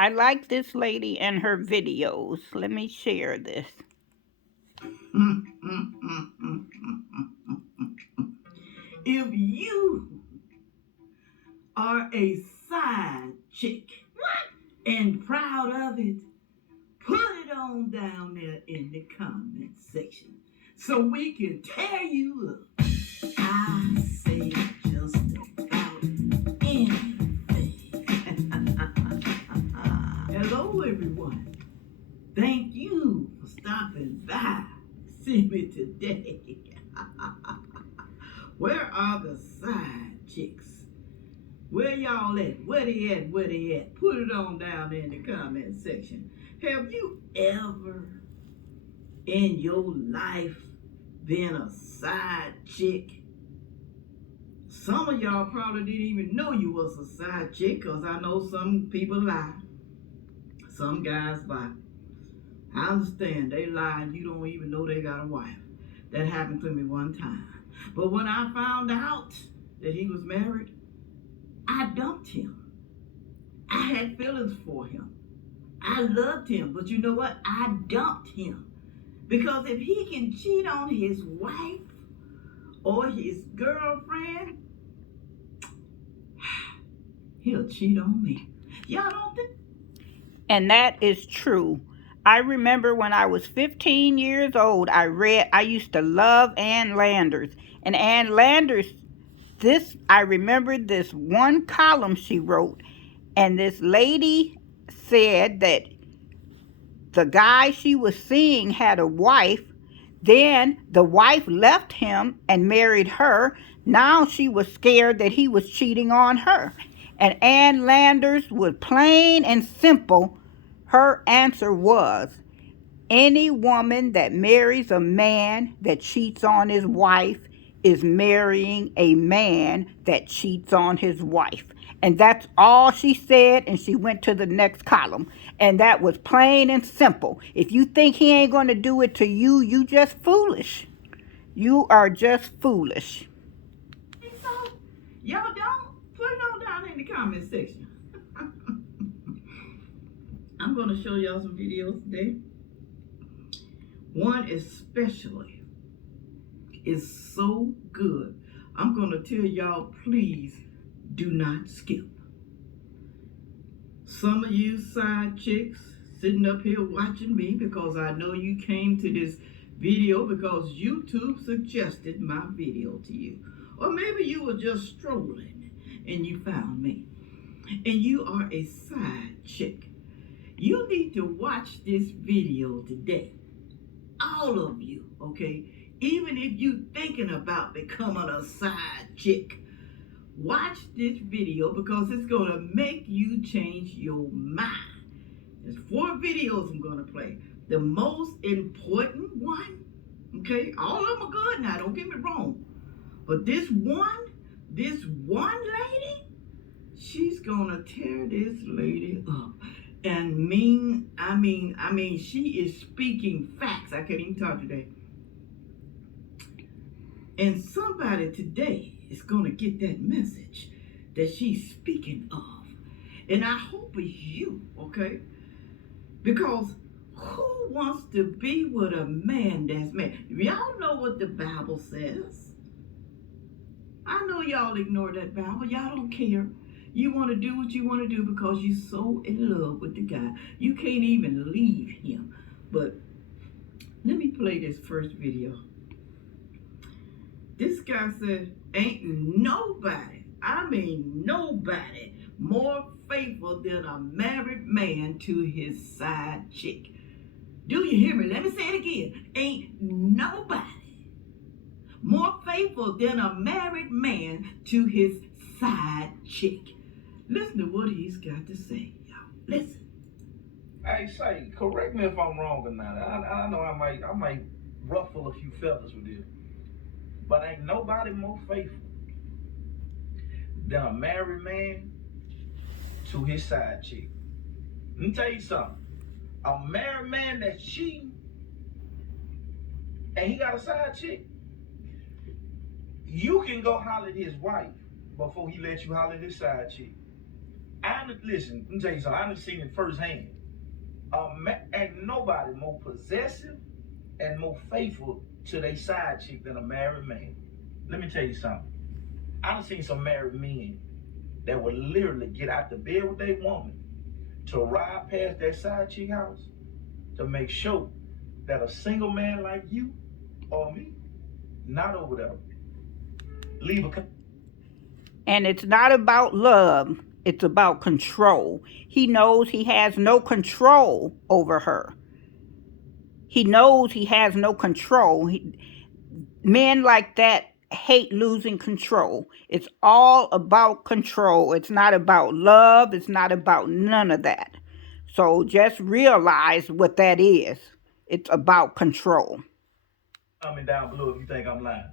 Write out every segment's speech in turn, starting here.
I like this lady and her videos. Let me share this. If you are a side chick and proud of it, put it on down there in the comment section so we can tear you up. I say just about anything. Hello, everyone. Thank you for stopping by to see me today. Where are the side chicks? Where y'all at? Where they at? Where they at? Put it on down in the comment section. Have you ever in your life been a side chick? Some of y'all probably didn't even know you was a side chick, because I know some people lie. Some guys lie. I understand they lie and you don't even know they got a wife. That happened to me one time. But when I found out that he was married, I dumped him. I had feelings for him. I loved him. But you know what? I dumped him. Because if he can cheat on his wife or his girlfriend, he'll cheat on me. Y'all don't think? And that is true. I remember when I was 15 years old, I used to love Ann Landers. And Ann Landers, I remember this one column she wrote, and this lady said that the guy she was seeing had a wife. Then the wife left him and married her. Now she was scared that he was cheating on her. And Ann Landers was plain and simple. Her answer was, any woman that marries a man that cheats on his wife is marrying a man that cheats on his wife. And that's all she said, and she went to the next column. And that was plain and simple. If you think he ain't going to do it to you, you just foolish. You are just foolish. So? Y'all don't? Put it on down in the comment section. I'm going to show y'all some videos today. One especially is so good. I'm going to tell y'all, please do not skip. Some of you side chicks sitting up here watching me, because I know you came to this video because YouTube suggested my video to you. Or maybe you were just strolling and you found me. And you are a side chick. You need to watch this video today. All of you, okay? Even if you thinking about becoming a side chick, watch this video because it's going to make you change your mind. There's 4 videos I'm going to play. The most important one, okay? All of them are good now, don't get me wrong. But this one lady, she's going to tear this lady up. And she is speaking facts. I can't even talk today. And somebody today is going to get that message that she's speaking of. And I hope it's you, okay? Because who wants to be with a man that's mad? Y'all know what the Bible says. I know y'all ignore that Bible. Y'all don't care. You want to do what you want to do because you're so in love with the guy. You can't even leave him. But let me play this first video. This guy said, ain't nobody, I mean nobody, more faithful than a married man to his side chick. Do you hear me? Let me say it again. Ain't nobody more faithful than a married man to his side chick. Listen to what he's got to say, y'all. Listen. Hey, say, correct me if I'm wrong or not. I know I might ruffle a few feathers with this, but ain't nobody more faithful than a married man to his side chick. Let me tell you something. A married man that's cheating and he got a side chick, you can go holler at his wife before he lets you holler at his side chick. Listen, let me tell you something. I done seen it firsthand. Ain't nobody more possessive and more faithful to their side chick than a married man. Let me tell you something. I done seen some married men that would literally get out the bed with their woman to ride past their side chick house to make sure that a single man like you or me not over there leave a. And it's not about love, it's about control. He knows he has no control over her. He knows he has no control. Men like that hate losing control. It's all about control. It's not about love. It's not about none of that. So just realize what that is. It's about control. Comment down below if you think I'm lying.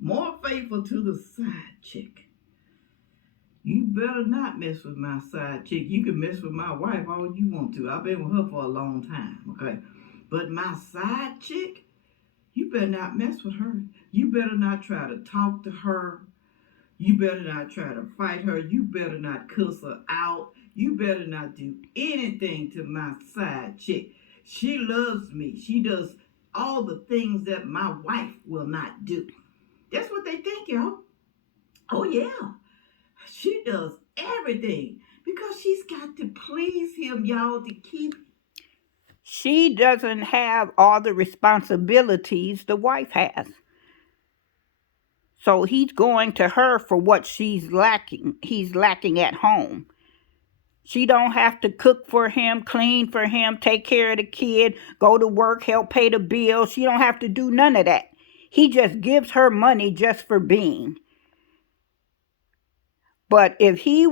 More faithful to the side chick. You better not mess with my side chick. You can mess with my wife all you want to. I've been with her for a long time, okay? But my side chick, you better not mess with her. You better not try to talk to her. You better not try to fight her. You better not cuss her out. You better not do anything to my side chick. She loves me. She does all the things that my wife will not do. That's what they think, y'all. Oh, yeah. She does everything because she's got to please him, y'all, to keep. She doesn't have all the responsibilities the wife has. So he's going to her for what she's lacking. He's lacking at home. She don't have to cook for him, clean for him, take care of the kid, go to work, help pay the bills. She don't have to do none of that. He just gives her money just for being. But if he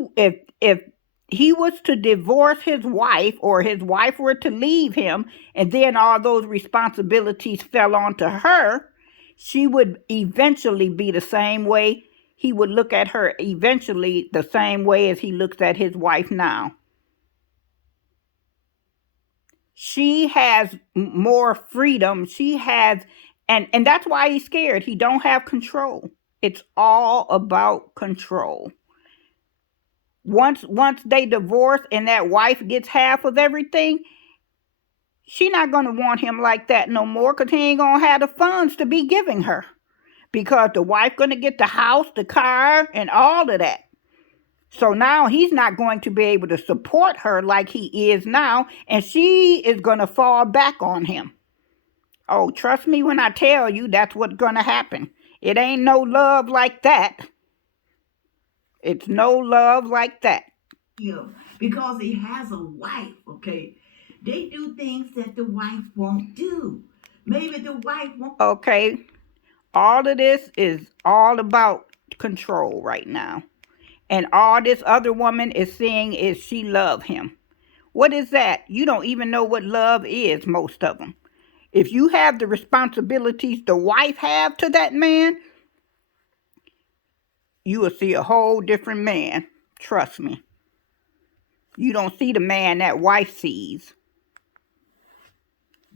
was to divorce his wife, or his wife were to leave him, and then all those responsibilities fell onto her, she would eventually be the same way. He would look at her eventually the same way as he looks at his wife now. She has more freedom. She has, and that's why he's scared. He don't have control. It's all about control. Once they divorce and that wife gets half of everything, she not going to want him like that no more, because he ain't going to have the funds to be giving her. Because the wife going to get the house, the car, and all of that. So now he's not going to be able to support her like he is now, and she is going to fall back on him. Oh, trust me when I tell you that's what's going to happen. It ain't no love like that. It's no love like that. Yeah, because he has a wife, okay? They do things that the wife won't do. Maybe the wife won't. Okay, all of this is all about control right now. And all this other woman is saying is she love him. What is that? You don't even know what love is, most of them. If you have the responsibilities the wife have to that man, you will see a whole different man. Trust me. You don't see the man that wife sees.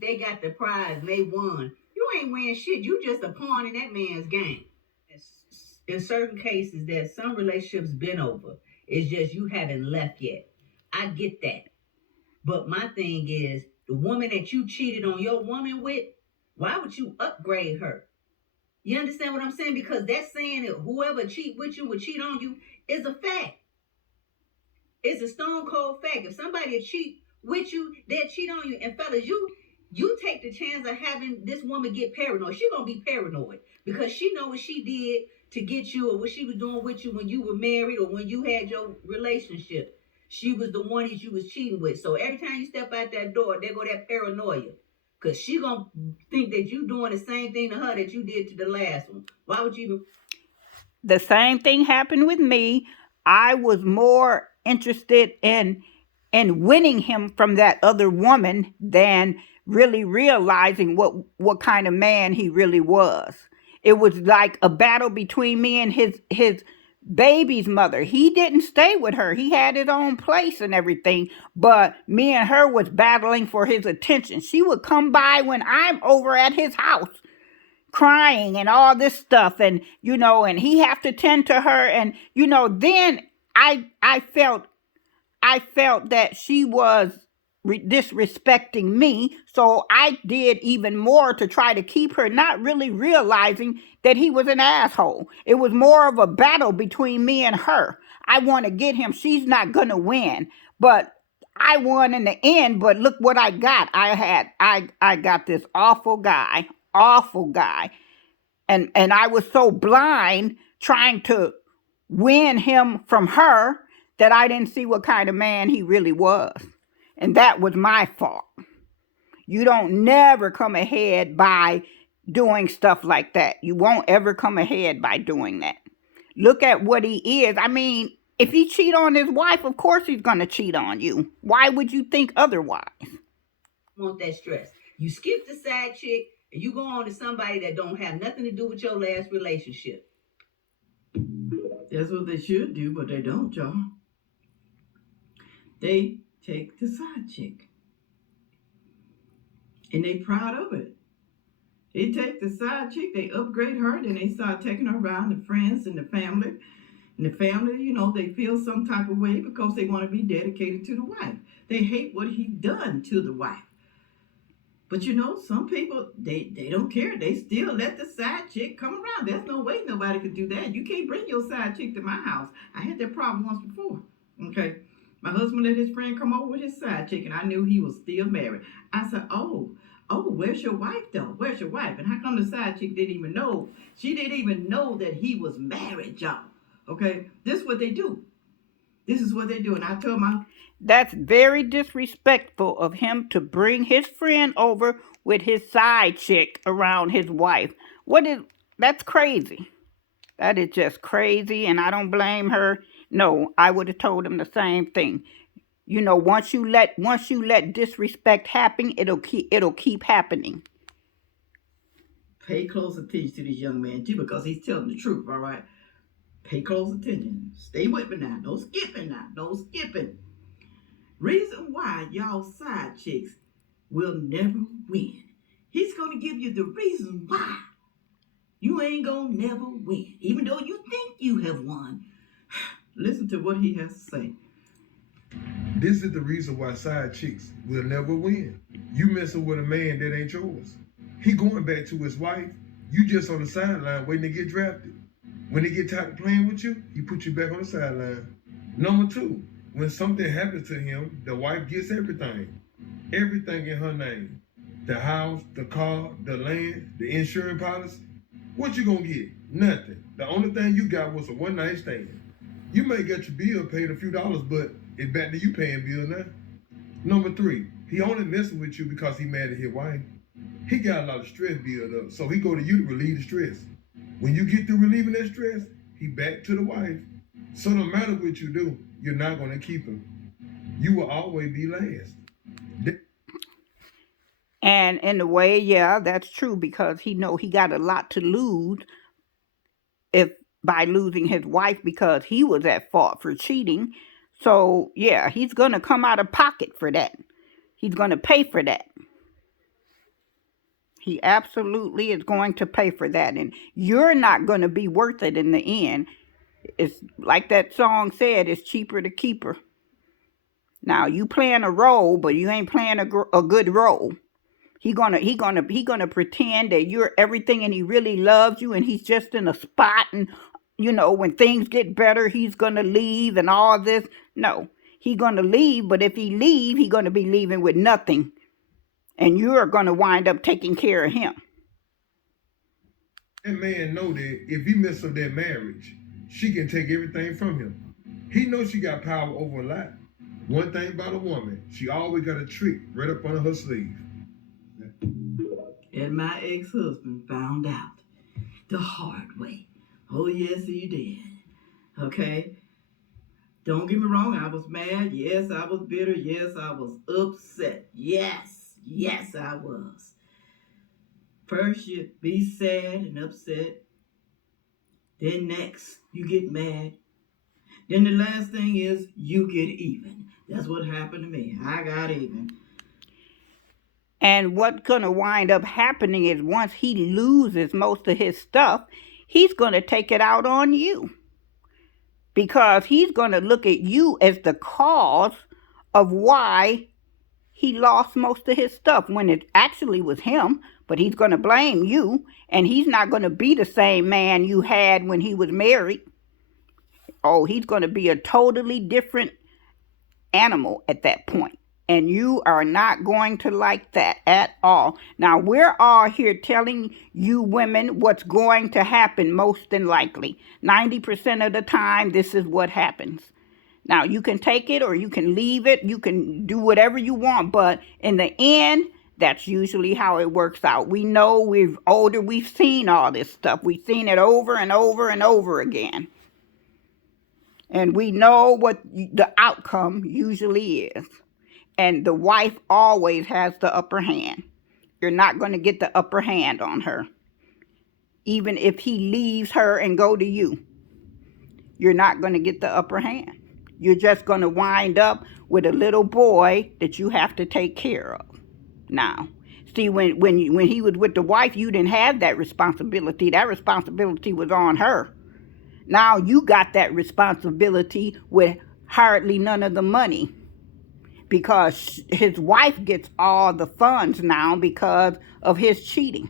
They got the prize. They won. You ain't winning shit. You just a pawn in that man's game. In certain cases, that some relationships been over. It's just you haven't left yet. I get that. But my thing is, the woman that you cheated on your woman with, why would you upgrade her? You understand what I'm saying? Because that's saying that whoever cheat with you would cheat on you is a fact. It's a stone cold fact. If somebody cheat with you, they'll cheat on you. And fellas, you take the chance of having this woman get paranoid. She's going to be paranoid because she know what she did to get you, or what she was doing with you when you were married or when you had your relationship. She was the one that you was cheating with. So every time you step out that door, there go that paranoia. Because she going to think that you doing the same thing to her that you did to the last one. Why would you even... The same thing happened with me. I was more interested in winning him from that other woman than really realizing what kind of man he really was. It was like a battle between me and his baby's mother. He didn't stay with her. He had his own place and everything, but me and her was battling for his attention. She would come by when I'm over at his house crying and all this stuff, and and he have to tend to her, and then I felt that she was disrespecting me, so I did even more to try to keep her, not really realizing that he was an asshole. It was more of a battle between me and her. I want to get him. She's not gonna win, but I won in the end. But look what I got. I got this awful guy, and I was so blind trying to win him from her that I didn't see what kind of man he really was. And that was my fault. You don't never come ahead by doing stuff like that. You won't ever come ahead by doing that. Look at what he is. I mean, if he cheat on his wife, of course he's going to cheat on you. Why would you think otherwise? Want that stress. You skip the side chick and you go on to somebody that don't have nothing to do with your last relationship. That's what they should do, but they don't, y'all. They take the side chick. And they proud of it. They take the side chick, they upgrade her, then they start taking her around the friends and the family. And the family, they feel some type of way because they want to be dedicated to the wife. They hate what he done to the wife. But some people, they don't care. They still let the side chick come around. There's no way nobody could do that. You can't bring your side chick to my house. I had that problem once before. Okay. My husband let his friend come over with his side chick, and I knew he was still married. I said, oh, where's your wife, though? Where's your wife? And how come the side chick didn't even know? She didn't even know that he was married, y'all. Okay? This is what they do. This is what they do. And I told my... That's very disrespectful of him to bring his friend over with his side chick around his wife. That's crazy. That is just crazy, and I don't blame her. No, I would have told him the same thing. Once you let disrespect happen, it'll keep happening. Pay close attention to this young man too, because he's telling the truth, all right? Pay close attention. Stay with me now. No skipping now. No skipping. Reason why y'all side chicks will never win. He's going to give you the reason why you ain't going to never win. Even though you think you have won. Listen to what he has to say. This is the reason why side chicks will never win. You messing with a man that ain't yours. He going back to his wife. You just on the sideline waiting to get drafted. When he get tired of playing with you, he put you back on the sideline. Number 2, when something happens to him, the wife gets everything. Everything in her name. The house, the car, the land, the insurance policy. What you gonna get? Nothing. The only thing you got was a one-night stand. You may get your bill paid a few dollars, but it's back to you paying bill now. Number 3, he only messing with you because he mad at his wife. He got a lot of stress built up, so he go to you to relieve the stress. When you get through relieving that stress, he back to the wife. So no matter what you do, you're not going to keep him. You will always be last. And in a way, yeah, that's true, because he got a lot to lose by losing his wife, because he was at fault for cheating. So yeah, he's going to come out of pocket for that. He's going to pay for that. He absolutely is going to pay for that. And you're not going to be worth it in the end. It's like that song said, it's cheaper to keep her. Now, you playing a role, but you ain't playing a good role. He gonna pretend that you're everything and he really loves you, and he's just in a spot, and when things get better, he's gonna leave and all this. No, he's gonna leave, but if he leave, he's gonna be leaving with nothing. And you're going to wind up taking care of him. That man know that if he messes up that marriage, she can take everything from him. He knows she got power over a lot. One thing about a woman, she always got a trick right up under her sleeve. And my ex-husband found out the hard way. Oh, yes, he did. Okay? Don't get me wrong, I was mad. Yes, I was bitter. Yes, I was upset. Yes, I was. First, you be sad and upset. Then next, you get mad. Then the last thing is you get even. That's what happened to me. I got even. And what's going to wind up happening is once he loses most of his stuff, he's going to take it out on you. Because he's going to look at you as the cause of why he lost most of his stuff when it actually was him. But he's going to blame you, and he's not going to be the same man you had when he was married. Oh, he's going to be a totally different animal at that point. And you are not going to like that at all. Now, we're all here telling you women what's going to happen most than likely. 90% of the time, this is what happens. Now, you can take it or you can leave it. You can do whatever you want. But in the end, that's usually how it works out. We know we've seen all this stuff. We've seen it over and over and over again. And we know what the outcome usually is. And the wife always has the upper hand. You're not going to get the upper hand on her. Even if he leaves her and go to you, you're not going to get the upper hand. You're just going to wind up with a little boy that you have to take care of. Now, see, when he was with the wife, you didn't have that responsibility. That responsibility was on her. Now you got that responsibility with hardly none of the money. Because his wife gets all the funds now because of his cheating.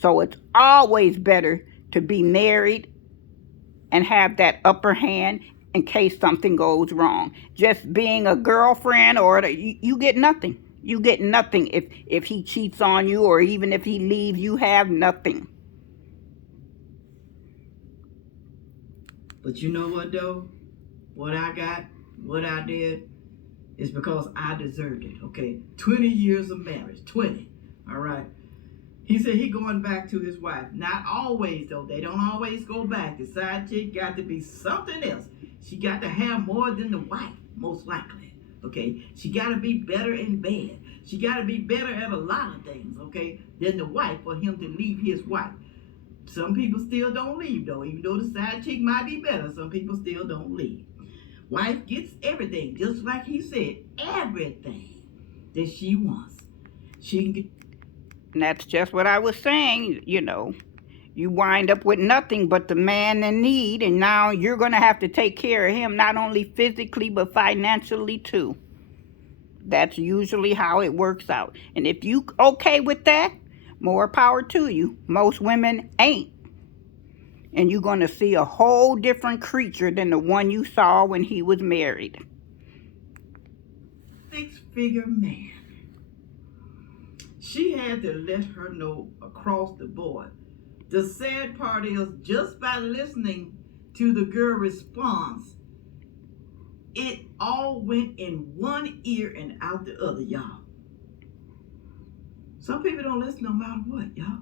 So it's always better to be married and have that upper hand in case something goes wrong. Just being a girlfriend you get nothing. You get nothing if he cheats on you, or even if he leaves, you have nothing. But you know what though? What I got, what I did, is because I deserved it, okay? 20 years of marriage, 20, all right? He said he going back to his wife. Not always, though. They don't always go back. The side chick got to be something else. She got to have more than the wife, most likely, okay? She got to be better in bed. She got to be better at a lot of things, okay, than the wife for him to leave his wife. Some people still don't leave, though. Even though the side chick might be better, some people still don't leave. Wife gets everything, just like he said, everything that she wants. She can get. And that's just what I was saying, You wind up with nothing but the man in need, and now you're going to have to take care of him, not only physically, but financially, too. That's usually how it works out. And if you okay with that, more power to you. Most women ain't. And you're going to see a whole different creature than the one you saw when he was married. Six-figure man. She had to let her know across the board. The sad part is, just by listening to the girl's response, it all went in one ear and out the other, y'all. Some people don't listen no matter what, y'all.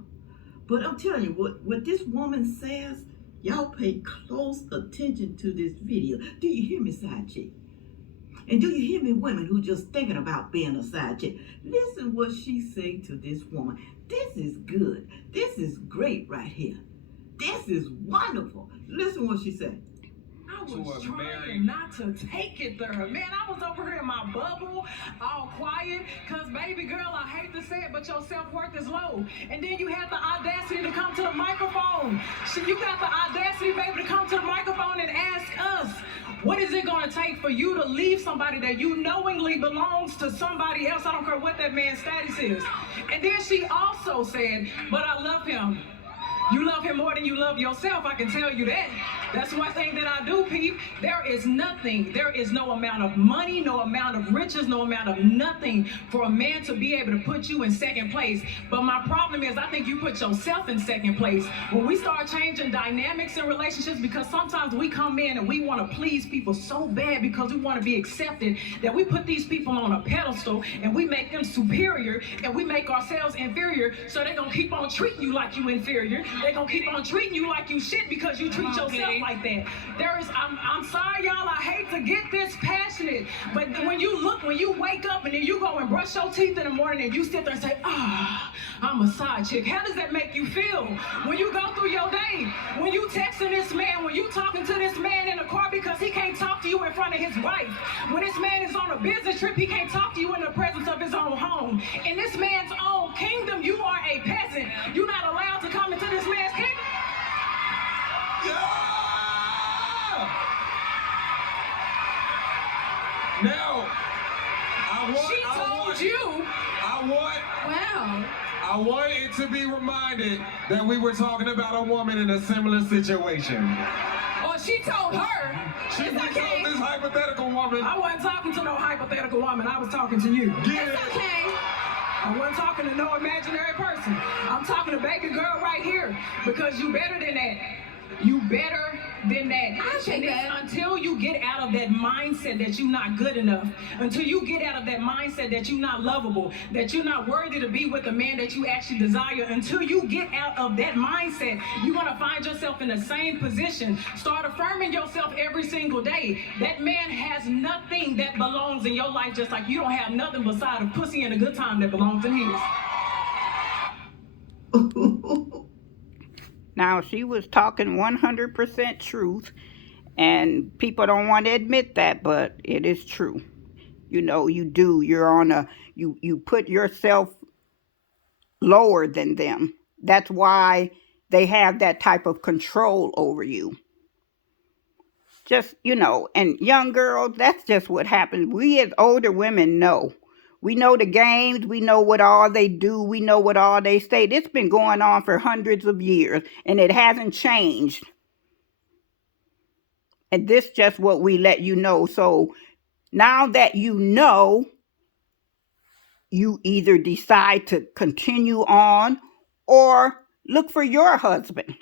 But I'm telling you, what this woman says, y'all pay close attention to this video. Do you hear me, side chick? And do you hear me, women who just thinking about being a side chick? Listen what she's saying to this woman. This is good. This is great right here. This is wonderful. Listen what she said. I was trying not to take it there. Man, I was over here in my bubble, all quiet, because baby girl, I hate to say it, but your self-worth is low. And then you had the audacity to come to the microphone. So you got the audacity, baby, to come to the microphone and ask us, what is it going to take for you to leave somebody that you knowingly belongs to somebody else? I don't care what that man's status is. And then she also said, but I love him. You love him more than you love yourself, I can tell you that. That's one thing that I do, Pete. There is nothing, there is no amount of money, no amount of riches, no amount of nothing for a man to be able to put you in second place. But my problem is, I think you put yourself in second place. When we start changing dynamics in relationships, because sometimes we come in and we want to please people so bad because we want to be accepted, that we put these people on a pedestal and we make them superior and we make ourselves inferior, so they're going to keep on treating you like you inferior. They're going to keep on treating you like you shit because you treat yourself like that. I'm sorry, y'all, I hate to get this passionate, but when you wake up and then you go and brush your teeth in the morning and you sit there and say, I'm a side chick. How does that make you feel? When you go through your day, when you texting this man, when you talking to this man in the car because he can't talk to you in front of his wife, when this man is on a business trip, he can't talk to you in the presence of his own home, Now, She told you. I want it to be reminded that we were talking about a woman in a similar situation. Or she told her. We It's told okay. this hypothetical woman. I wasn't talking to no hypothetical woman. I was talking to you. Get it? It's okay. I wasn't talking to no imaginary person. I'm talking to baby girl right here because you better than that. You better than that. I take And it's that. until you get out of that mindset that you're not good enough, until you get out of that mindset that you're not lovable, that you're not worthy to be with the man that you actually desire, until you get out of that mindset, you're going to find yourself in the same position. Start affirming yourself every single day. That man has nothing that belongs in your life, just like you don't have nothing beside a pussy and a good time that belongs in his. Now, she was talking 100% truth, and people don't want to admit that, but it is true. You know, you do. You're on you put yourself lower than them. That's why they have that type of control over you. Just, and young girls, that's just what happens. We as older women know. We know the games. We know what all they do. We know what all they say. It's been going on for hundreds of years, and it hasn't changed. And this just what we let you know. So now that you know, you either decide to continue on or look for your husband.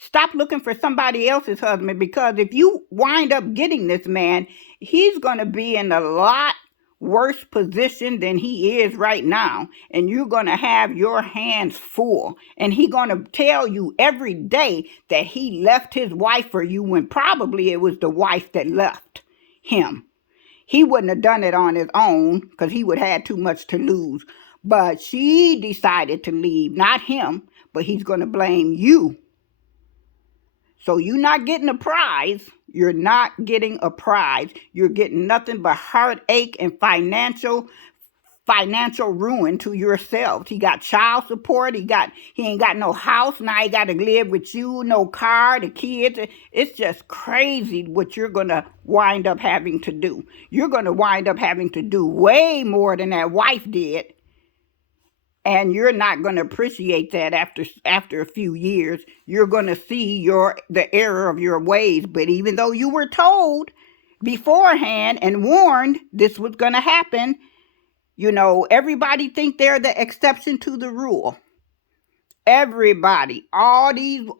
Stop looking for somebody else's husband, because if you wind up getting this man, he's going to be in a lot worse position than he is right now, and you're going to have your hands full, and he's going to tell you every day that he left his wife for you when probably it was the wife that left him. He wouldn't have done it on his own because he would have had too much to lose, but she decided to leave, not him, but he's going to blame you. So you're not getting a prize. You're not getting a prize. You're getting nothing but heartache and financial ruin to yourself. He got child support. He ain't got no house. Now he got to live with you, no car, the kids. It's just crazy what you're going to wind up having to do. You're going to wind up having to do way more than that wife did. And you're not going to appreciate that after a few years. You're going to see the error of your ways. But even though you were told beforehand and warned this was going to happen, everybody think they're the exception to the rule. Everybody, all these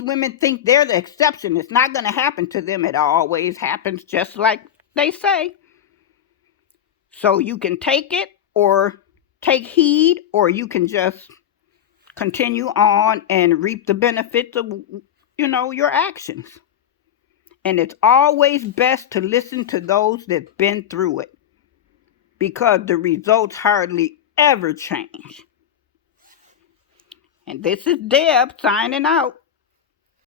women think they're the exception. It's not going to happen to them. It always happens just like they say. So you can take it or take heed, or you can just continue on and reap the benefits of, your actions. And it's always best to listen to those that's been through it, because the results hardly ever change. And this is Deb signing out.